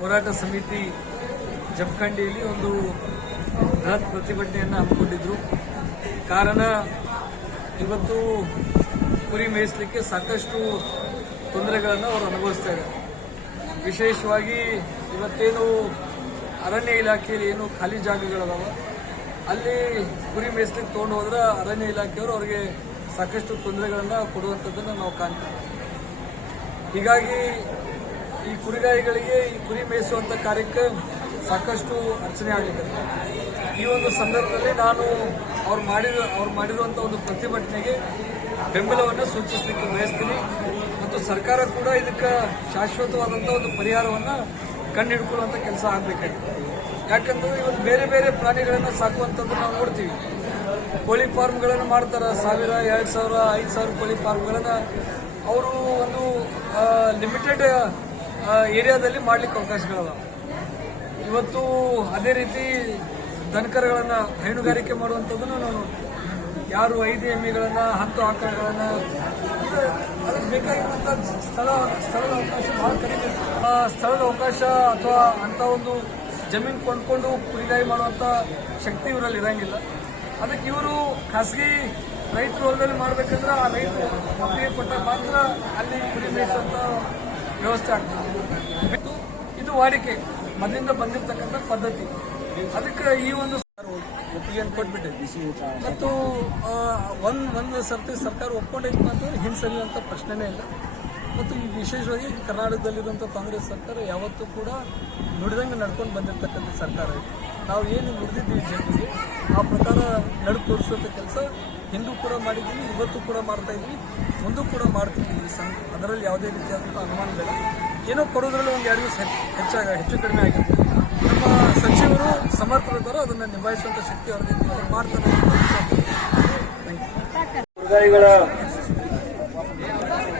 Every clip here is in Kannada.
ಹೋರಾಟ ಸಮಿತಿ ಜಮಖಂಡಿಯಲ್ಲಿ ಒಂದು ಬೃಹತ್ ಪ್ರತಿಭಟನೆಯನ್ನು ಹಮ್ಮಿಕೊಂಡಿದ್ರು. ಕಾರಣ ಇವತ್ತು ಕುರಿ ಮೇಯಿಸಲಿಕ್ಕೆ ಸಾಕಷ್ಟು ತೊಂದರೆಗಳನ್ನು ಅವರು ಅನುಭವಿಸ್ತಾ ವಿಶೇಷವಾಗಿ ಇವತ್ತೇನು ಅರಣ್ಯ ಇಲಾಖೆಯಲ್ಲಿ ಏನು ಖಾಲಿ ಜಾಗಗಳದಾವ? ಅಲ್ಲಿ ಕುರಿ ಮೇಯಿಸ್ಲಿಕ್ಕೆ ತೊಗೊಂಡು ಹೋದ್ರೆ ಅರಣ್ಯ ಇಲಾಖೆಯವರು ಅವರಿಗೆ ಸಾಕಷ್ಟು ತೊಂದರೆಗಳನ್ನು ಕೊಡುವಂಥದ್ದನ್ನು ನಾವು ಕಾಣ್ತೀವಿ. ಹೀಗಾಗಿ ಈ ಕುರಿಗಾಯಿಗಳಿಗೆ ಈ ಕುರಿ ಮೇಯಿಸುವಂಥ ಕಾರ್ಯಕ್ಕೆ ಸಾಕಷ್ಟು ಅರ್ಚನೆ ಆಗಿದೆ. ಈ ಒಂದು ಸಂದರ್ಭದಲ್ಲಿ ನಾನು ಅವ್ರು ಮಾಡಿದ, ಅವ್ರು ಮಾಡಿರುವಂಥ ಒಂದು ಪ್ರತಿಭಟನೆಗೆ ಬೆಂಬಲವನ್ನು ಸೂಚಿಸಲಿಕ್ಕೆ ಬಯಸ್ತೀನಿ. ಮತ್ತು ಸರ್ಕಾರ ಕೂಡ ಇದಕ್ಕೆ ಶಾಶ್ವತವಾದಂಥ ಒಂದು ಪರಿಹಾರವನ್ನು ಕಂಡುಹಿಡ್ಕೊಳ್ಳುವಂಥ ಕೆಲಸ ಆಗಬೇಕಾಗಿದೆ. ಯಾಕಂದ್ರೆ ಇವತ್ತು ಬೇರೆ ಬೇರೆ ಪ್ರಾಣಿಗಳನ್ನು ಸಾಕುವಂಥದ್ದು ನಾವು ನೋಡ್ತೀವಿ. ಕೋಳಿ ಫಾರ್ಮ್ಗಳನ್ನು ಮಾಡ್ತಾರೆ, ಸಾವಿರ, ಎರಡು ಸಾವಿರ, ಐದು ಸಾವಿರ ಕೋಳಿ ಫಾರ್ಮ್ಗಳನ್ನು ಅವರು ಒಂದು ಲಿಮಿಟೆಡ್ ಏರಿಯಾದಲ್ಲಿ ಮಾಡ್ಲಿಕ್ಕೆ ಅವಕಾಶಗಳವ. ಇವತ್ತು ಅದೇ ರೀತಿ ದನಕರಗಳನ್ನು ಹೈನುಗಾರಿಕೆ ಮಾಡುವಂಥದ್ದನ್ನು ನಾವು ಯಾರು ಐದು ಎಮ್ಮೆಗಳನ್ನು, ಹತ್ತು ಆಕಳಗಳನ್ನು ಇದು ಅದಕ್ಕೆ ಬೇಕಾಗಿರುವಂಥ ಸ್ಥಳ, ಸ್ಥಳದ ಅವಕಾಶ ಭಾಳ ಕಡಿಮೆ. ಆ ಸ್ಥಳದ ಅವಕಾಶ ಅಥವಾ ಅಂಥ ಒಂದು ಜಮೀನು ಕೊಂಡ್ಕೊಂಡು ಕುರಿಗಾಯಿ ಮಾಡುವಂಥ ಶಕ್ತಿ ಇವರಲ್ಲಿ ಇರಂಗಿಲ್ಲ. ಅದಕ್ಕೆ ಇವರು ಖಾಸಗಿ ರೈತರು ಹೊಲದಲ್ಲಿ ಮಾಡಬೇಕಂದ್ರೆ ಆ ರೈತರು ಒಪ್ಪಿಗೆ ಕೊಟ್ಟಾಗ ಮಾತ್ರ ಅಲ್ಲಿ ಕುರಿ ಮೇಯಿಸುವಂಥ ವ್ಯವಸ್ಥೆ ಆಗ್ತದೆ. ಇದು- ವಾಡಿಕೆ. ಮೊದಲಿಂದ ಬಂದಿರತಕ್ಕಂಥ ಪದ್ಧತಿ. ಅದಕ್ಕೆ ಈ ಒಂದು ಒಪ್ಪಿಗೆಯನ್ನು ಕೊಟ್ಬಿಟ್ಟಿದೆ ಮತ್ತು ಒಂದು, ಒಂದ್ ಸರ್ತಿ ಸರ್ಕಾರ ಒಪ್ಕೊಂಡೈತೆ ಅಂತಂದ್ರೆ ಹಿಂಸರಿಯುವಂಥ ಪ್ರಶ್ನೆನೇ ಇಲ್ಲ. ಮತ್ತು ಈ ವಿಶೇಷವಾಗಿ ಕರ್ನಾಟಕದಲ್ಲಿರುವಂಥ ಕಾಂಗ್ರೆಸ್ ಸರ್ಕಾರ ಯಾವತ್ತೂ ಕೂಡ ನುಡಿದಂಗೆ ನಡ್ಕೊಂಡು ಬಂದಿರತಕ್ಕಂಥ ಸರ್ಕಾರ ಇದೆ. ನಾವು ಏನು ನುಡಿದಿದ್ದೀವಿ ಜನರಿಗೆ, ಆ ಪ್ರಕಾರ ನಡು ತೋರಿಸುವಂಥ ಕೆಲಸ ಹಿಂದೂ ಕೂಡ ಮಾಡಿದ್ದೀವಿ ಇವತ್ತು ಕೂಡ ಮಾಡ್ತಾ ಇದ್ವಿ ಮುಂದೂ ಕೂಡ ಮಾಡ್ತಿದ್ದೀವಿ ಸಂ ಅದರಲ್ಲಿ ಯಾವುದೇ ರೀತಿಯಾದಂಥ ಅನುಮಾನಗಳಿಲ್ಲ. ಏನೋ ಕೊಡೋದ್ರಲ್ಲಿ ಒಂದು ಎರಡು ದಿವಸ ಹೆಚ್ಚಾಗ, ಹೆಚ್ಚು ಕಡಿಮೆ ಆಗಿರ್ತದೆ ನಮ್ಮ ಅದನ್ನು ನಿಭಾಯಿಸುವಂಥ ಶಕ್ತಿ ಅವ್ರಿಗೆ ಅವ್ರು ಮಾಡ್ತಾರೆ you.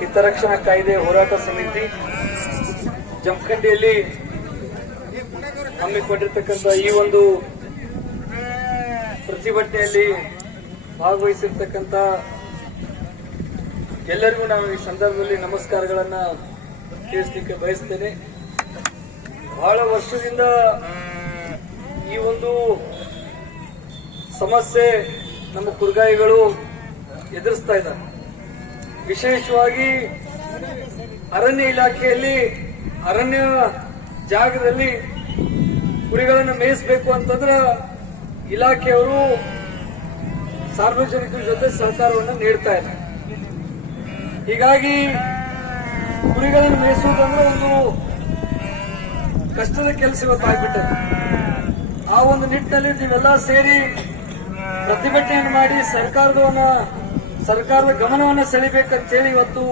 ಹಿತರಕ್ಷಣಾ ಕಾಯ್ದೆ ಹೋರಾಟ ಸಮಿತಿ ಜಮಖಂಡಿಯಲ್ಲಿ ಹಮ್ಮಿಕೊಂಡಿರ್ತಕ್ಕಂಥ ಈ ಒಂದು ಪ್ರತಿಭಟನೆಯಲ್ಲಿ ಭಾಗವಹಿಸಿರ್ತಕ್ಕಂಥ ಎಲ್ಲರಿಗೂ ನಾವು ಈ ಸಂದರ್ಭದಲ್ಲಿ ನಮಸ್ಕಾರಗಳನ್ನು ತಿಳಿಸ್ಲಿಕ್ಕೆ ಬಯಸ್ತೇನೆ ಬಹಳ ವರ್ಷದಿಂದ ಈ ಒಂದು ಸಮಸ್ಯೆ ನಮ್ಮ ಕುರ್ಗಾಯಿಗಳು ಎದುರಿಸ್ತಾ ಇದ್ದಾರೆ. ವಿಶೇಷವಾಗಿ ಅರಣ್ಯ ಇಲಾಖೆಯಲ್ಲಿ, ಅರಣ್ಯ ಜಾಗದಲ್ಲಿ ಕುರಿಗಳನ್ನು ಮೇಯಿಸಬೇಕು ಅಂತಂದ್ರೆ ಇಲಾಖೆಯವರು ಸಾರ್ವಜನಿಕರ ಜೊತೆ ಸಹಕಾರವನ್ನು ನೀಡ್ತಾ ಇದೆ ಹೀಗಾಗಿ ಕುರಿಗಳನ್ನು ಮೇಯಿಸುವುದಂದ್ರೆ ಒಂದು ಕಷ್ಟದ ಕೆಲಸ ಇವತ್ತು ಆ ಒಂದು ನಿಟ್ಟಿನಲ್ಲಿ ನೀವೆಲ್ಲ ಸೇರಿ ಪ್ರತಿಭಟನೆಯನ್ನು ಮಾಡಿ ಸರ್ಕಾರದವನ್ನ ಸರ್ಕಾರದ ಗಮನವನ್ನ ಸೆಳಿಬೇಕಂತ ಹೇಳಿ ಇವತ್ತು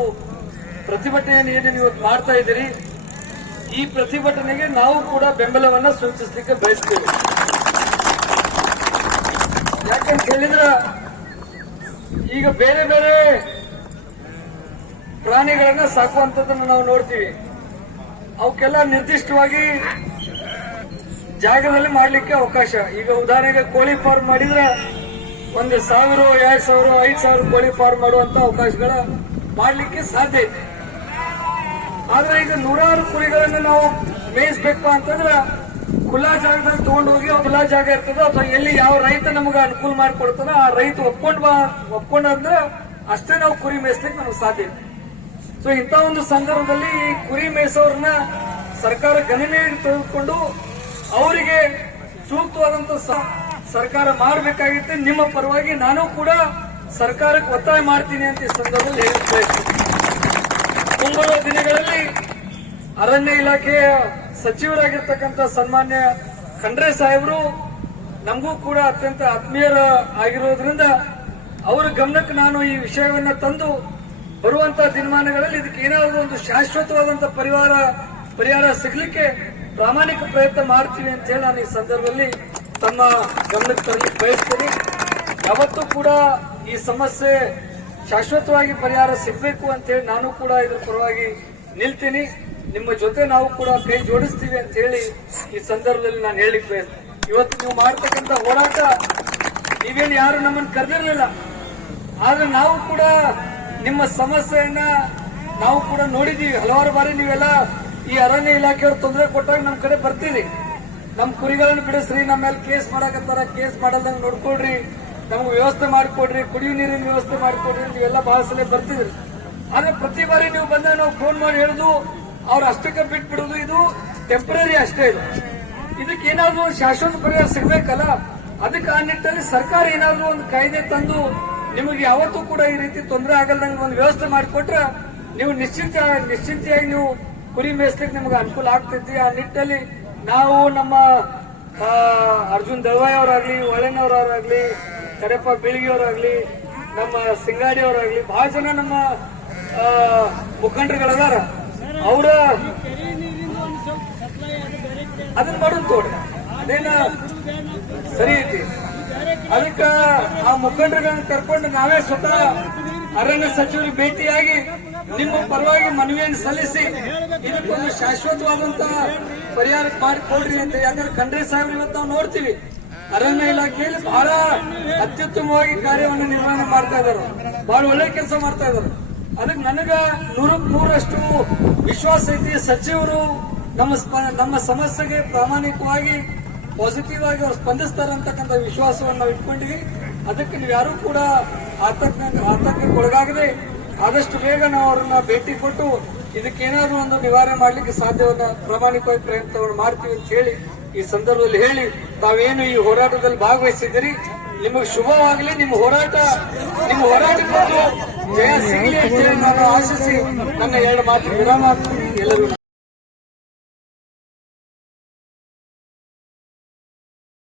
ಪ್ರತಿಭಟನೆಯನ್ನು ಏನು ನೀವು ಇವತ್ತು ಮಾಡ್ತಾ ಇದ್ದೀರಿ, ಈ ಪ್ರತಿಭಟನೆಗೆ ನಾವು ಕೂಡ ಬೆಂಬಲವನ್ನ ಸೂಚಿಸಲಿಕ್ಕೆ ಬಯಸ್ತೇವೆ. ಯಾಕಂತ ಹೇಳಿದ್ರ, ಈಗ ಬೇರೆ ಬೇರೆ ಪ್ರಾಣಿಗಳನ್ನ ಸಾಕುವಂಥದ್ದನ್ನು ನಾವು ನೋಡ್ತೀವಿ. ಅವಕ್ಕೆಲ್ಲ ನಿರ್ದಿಷ್ಟವಾಗಿ ಜಾಗದಲ್ಲಿ ಮಾಡಲಿಕ್ಕೆ ಅವಕಾಶ. ಈಗ ಉದಾಹರಣೆಗೆ ಕೋಳಿ ಫಾರ್ಮ್ ಮಾಡಿದ್ರೆ ಒಂದು ಸಾವಿರ, ಎರಡ್ ಸಾವಿರ, ಐದು ಸಾವಿರ ಕೋಳಿ ಫಾರ್ಮ್ ಮಾಡುವಂತ ಅವಕಾಶಗಳ ಮಾಡಲಿಕ್ಕೆ ಸಾಧ್ಯ ಇದೆ. ಆದ್ರೆ ಈಗ ನೂರಾರು ಕುರಿಗಳನ್ನು ನಾವು ಮೇಯಿಸ್ಬೇಕು ಅಂತಂದ್ರೆ ಖುಲ್ಲಾ ಜಾಗದಲ್ಲಿ ತಗೊಂಡು ಹೋಗಿ ಖುಲ್ಲಾ ಜಾಗ ಇರ್ತದೆ, ಅಥವಾ ಎಲ್ಲಿ ಯಾವ ರೈತ ನಮಗೆ ಅನುಕೂಲ ಮಾಡಿಕೊಡ್ತಾನ ಆ ರೈತ ಒಪ್ಕೊಂಡ್ ಬಾ, ಒಪ್ಕೊಂಡಂದ್ರೆ ಅಷ್ಟೇ ನಾವು ಕುರಿ ಮೇಯಿಸ್ಲಿಕ್ಕೆ ನಮ್ಗೆ ಸಾಧ್ಯ ಇದೆ. ಸೊ ಇಂಥ ಒಂದು ಸಂದರ್ಭದಲ್ಲಿ ಈ ಕುರಿ ಮೇಯಿಸೋರ್ನ ಸರ್ಕಾರ ಗಣನೆಯಲ್ಲಿ ತೆಗೆದುಕೊಂಡು ಅವರಿಗೆ ಸೂಕ್ತವಾದಂತ ಸರ್ಕಾರ ಮಾಡಬೇಕಾಗಿತ್ತು. ನಿಮ್ಮ ಪರವಾಗಿ ನಾನು ಕೂಡ ಸರ್ಕಾರಕ್ಕೆ ಒತ್ತಾಯ ಮಾಡ್ತೀನಿ ಅಂತ ಈ ಸಂದರ್ಭದಲ್ಲಿ ಹೇಳುತ್ತೆ ಮುಂಬರುವ ದಿನಗಳಲ್ಲಿ ಅರಣ್ಯ ಇಲಾಖೆಯ ಸಚಿವರಾಗಿರ್ತಕ್ಕಂಥ ಸನ್ಮಾನ್ಯ ಖಂಡ್ರೆ ಸಾಹೇಬರು ನಮಗೂ ಕೂಡ ಅತ್ಯಂತ ಆತ್ಮೀಯರ ಆಗಿರೋದ್ರಿಂದ ಅವರ ಗಮನಕ್ಕೆ ನಾನು ಈ ವಿಷಯವನ್ನ ತಂದು ಬರುವಂತಹ ದಿನಮಾನಗಳಲ್ಲಿ ಇದಕ್ಕೆ ಏನಾದರೂ ಒಂದು ಶಾಶ್ವತವಾದಂತಹ ಪರಿವಾರ, ಪರಿಹಾರ ಸಿಗ್ಲಿಕ್ಕೆ ಪ್ರಾಮಾಣಿಕ ಪ್ರಯತ್ನ ಮಾಡ್ತೀನಿ ಅಂತ ಹೇಳಿ ನಾನು ಈ ಸಂದರ್ಭದಲ್ಲಿ ತಮ್ಮ ಗಮನಕ್ಕೆ ತರಲಿಕ್ಕೆ ಬಯಸ್ತೀನಿ. ಯಾವತ್ತೂ ಕೂಡ ಈ ಸಮಸ್ಯೆ ಶಾಶ್ವತವಾಗಿ ಪರಿಹಾರ ಸಿಗಬೇಕು ಅಂತ ಹೇಳಿ ನಾನು ಕೂಡ ಇದ್ರ ಪರವಾಗಿ ನಿಲ್ತೀನಿ. ನಿಮ್ಮ ಜೊತೆ ನಾವು ಕೂಡ ಕೈ ಜೋಡಿಸ್ತೀವಿ ಅಂತ ಹೇಳಿ ಈ ಸಂದರ್ಭದಲ್ಲಿ ನಾನು ಹೇಳಿಕ್ ಬಯಸ್ತೀನಿ. ಇವತ್ತು ನೀವು ಮಾಡ್ತಕ್ಕಂಥ ಹೋರಾಟ, ನೀವೇನು ಯಾರು ನಮ್ಮನ್ನು ಕರೆದಿರಲಿಲ್ಲ. ಆದ್ರೆ ನಾವು ಕೂಡ ನಿಮ್ಮ ಸಮಸ್ಯೆಯನ್ನ ನಾವು ಕೂಡ ನೋಡಿದೀವಿ ಹಲವಾರು ಬಾರಿ ನೀವೆಲ್ಲ ಈ ಅರಣ್ಯ ಇಲಾಖೆಯವ್ರು ತೊಂದರೆ ಕೊಟ್ಟಾಗ ನಮ್ ಕಡೆ ಬರ್ತೀರಿ ನಮ್ ಕುರಿಗಳನ್ನು ಬಿಡಿಸ್ರಿ ನಮ್ಮ ಮೇಲೆ ಕೇಸ್ ಮಾಡಕತ್ತಾರ, ಕೇಸ್ ಮಾಡಲ್ದಂಗ್ ನೋಡ್ಕೊಡ್ರಿ ನಮ್ಗೆ ವ್ಯವಸ್ಥೆ ಮಾಡಿಕೊಡ್ರಿ ಕುಡಿಯುವ ನೀರಿನ ವ್ಯವಸ್ಥೆ ಮಾಡಿಕೊಡ್ರಿ ನೀವೆಲ್ಲ ಬಹಳ ಸಲ ಬರ್ತಿದ್ರಿ. ಆದ್ರೆ ಪ್ರತಿ ಬಾರಿ ನೀವು ಬಂದಾಗ ನಾವು ಫೋನ್ ಮಾಡಿ ಹೇಳುದು, ಅವ್ರ ಅಷ್ಟಕ್ಕೆ ಬಿಟ್ಬಿಡುದು, ಇದು ಟೆಂಪರರಿ ಅಷ್ಟೇ ಇದು. ಇದಕ್ಕೆ ಏನಾದ್ರು ಶಾಶ್ವತ ಪರಿಹಾರ ಸಿಗ್ಬೇಕಲ್ಲ? ಅದಕ್ಕೆ ಆ ನಿಟ್ಟಲ್ಲಿ ಸರ್ಕಾರ ಏನಾದ್ರು ಒಂದು ಕಾಯ್ದೆ ತಂದು ನಿಮಗೆ ಯಾವತ್ತೂ ಕೂಡ ಈ ರೀತಿ ತೊಂದರೆ ಆಗಲ್ದಂಗೆ ಒಂದು ವ್ಯವಸ್ಥೆ ಮಾಡಿಕೊಟ್ರೆ ನೀವು ನಿಶ್ಚಿಂತ, ನಿಶ್ಚಿಂತೆಯಾಗಿ ನೀವು ಕುರಿ ಮೇಯಿಸ್ಲಿಕ್ಕೆ ನಿಮಗೆ ಅನುಕೂಲ ಆಗ್ತೈತಿ ಆ ನಿಟ್ಟಲ್ಲಿ ನಾವು ನಮ್ಮ ಅರ್ಜುನ್ ದಳ್ವಾಯಿ ಅವರಾಗ್ಲಿ ಒಳ್ಳೆನವರಾಗ್ಲಿ ಕರೆಪ್ಪ ಬೀಳಿಗೆಯವರಾಗ್ಲಿ ನಮ್ಮ ಸಿಂಗಾಡಿ ಅವರಾಗ್ಲಿ ಬಹಳ ಜನ ನಮ್ಮ ಮುಖಂಡರುಗಳದಾರ. ಅವರ ಅದನ್ನ ಮಾಡೋದು ತೋಡ ಅದೇನ ಸರಿ ಐತಿ. ಅದಕ್ಕ ಆ ಮುಖಂಡರುಗಳನ್ನ ಕರ್ಕೊಂಡು ನಾವೇ ಸ್ವತಃ ಅರಣ್ಯ ಸಚಿವರಿಗೆ ಭೇಟಿಯಾಗಿ ನಿಮ್ಮ ಪರವಾಗಿ ಮನವಿಯನ್ನು ಸಲ್ಲಿಸಿ ಇದಕ್ಕೊಂದು ಶಾಶ್ವತವಾದಂತಹ ಪರಿಹಾರ ಮಾಡಿಕೊಡ್ರಿ ಅಂತ. ಯಾಕಂದ್ರೆ ಖಂಡ್ರೆ ಸಾಹೇಬ್ರು ಇವತ್ತು ನಾವು ನೋಡ್ತೀವಿ. ಅರಣ್ಯ ಇಲಾಖೆಯಲ್ಲಿ ಬಹಳ ಅತ್ಯುತ್ತಮವಾಗಿ ಕಾರ್ಯವನ್ನು ನಿರ್ವಹಣೆ ಮಾಡ್ತಾ ಇದ್ದಾರೆ ಬಹಳ ಒಳ್ಳೆ ಕೆಲಸ ಮಾಡ್ತಾ ಇದ್ದಾರೆ ಅದಕ್ಕೆ ನನಗ ನೂರಕ್ ಮೂರಷ್ಟು ವಿಶ್ವಾಸ ಐತಿ. ಸಚಿವರು ನಮ್ಮ ನಮ್ಮ ಸಮಸ್ಯೆಗೆ ಪ್ರಾಮಾಣಿಕವಾಗಿ ಪಾಸಿಟಿವ್ ಆಗಿ ಅವ್ರು ಸ್ಪಂದಿಸ್ತಾರೆ ಅಂತಕ್ಕಂಥ ವಿಶ್ವಾಸವನ್ನು ನಾವು ಇಟ್ಕೊಂಡಿವಿ. ಅದಕ್ಕೆ ನೀವು ಯಾರು ಕೂಡ ಆತಂಕ, ಆತಂಕಕ್ಕೆ ಒಳಗಾಗದೆ ಆದಷ್ಟು ಬೇಗ ನಾವು ಅವ್ರನ್ನ ಭೇಟಿ ಕೊಟ್ಟು ಇದಕ್ಕೇನಾದ್ರೂ ಒಂದು ನಿವಾರಣೆ ಮಾಡ್ಲಿಕ್ಕೆ ಸಾಧ್ಯವನ್ನ ಪ್ರಾಮಾಣಿಕವಾಗಿ ಪ್ರಯತ್ನಗಳು ಮಾಡ್ತೀವಿ ಅಂತ ಹೇಳಿ ಈ ಸಂದರ್ಭದಲ್ಲಿ ಹೇಳಿ, ತಾವೇನು ಈ ಹೋರಾಟದಲ್ಲಿ ಭಾಗವಹಿಸಿದ್ದೀರಿ? ನಿಮಗೆ ಶುಭವಾಗಲಿ, ನಿಮ್ಮ ಹೋರಾಟ, ನಿಮ್ಮ ಹೋರಾಟಕ್ಕೆ ಸಿಗಲಿ ಅಂತ ನಾನು ಆಶಿಸಿ ನನ್ನ ಎರಡು ಮಾತು ವಿರಾಮ ಎಲ್ಲರೂ